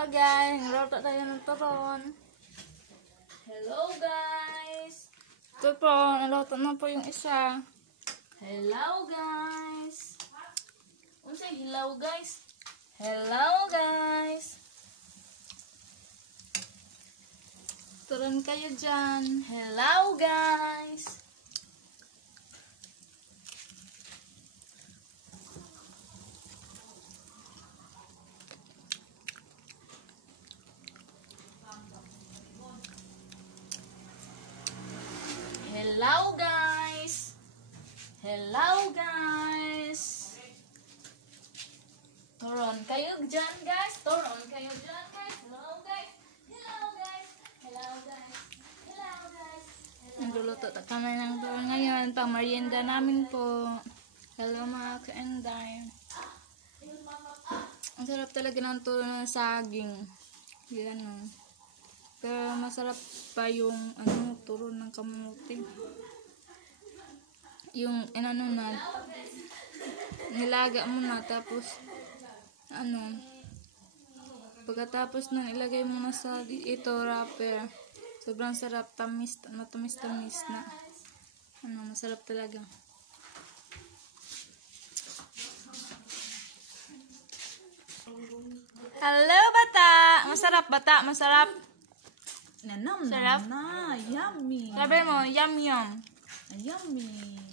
Hello guys, nagluto tayo ng turon. Hello guys. Ito po, naluto na po yung isa. Hello guys. Unsay hello guys? Hello guys. Turon kayo dyan. Hello guys. Hello guys. Hello guys. Turon kayo dyan guys. Turon kayo dyan guys. Hello guys. Hello guys. Hello guys. Hello guys. Nagluluto kami ng turon ngayon. Pang merienda namin po. Hello mga ka-enday. Ang sarap talaga ng turon ng saging. Yan o. Pero masarap pa yung turon ng kamuti. Yung na nilaga mo na tapos pagkatapos nang ilagay mo na sa ito wrapper, sobrang sarap, matamis na. Masarap talaga. Hello bata! Masarap bata, masarap. Nanam Sarap? na, yummy. Sabi mo, yum yum. Yummy.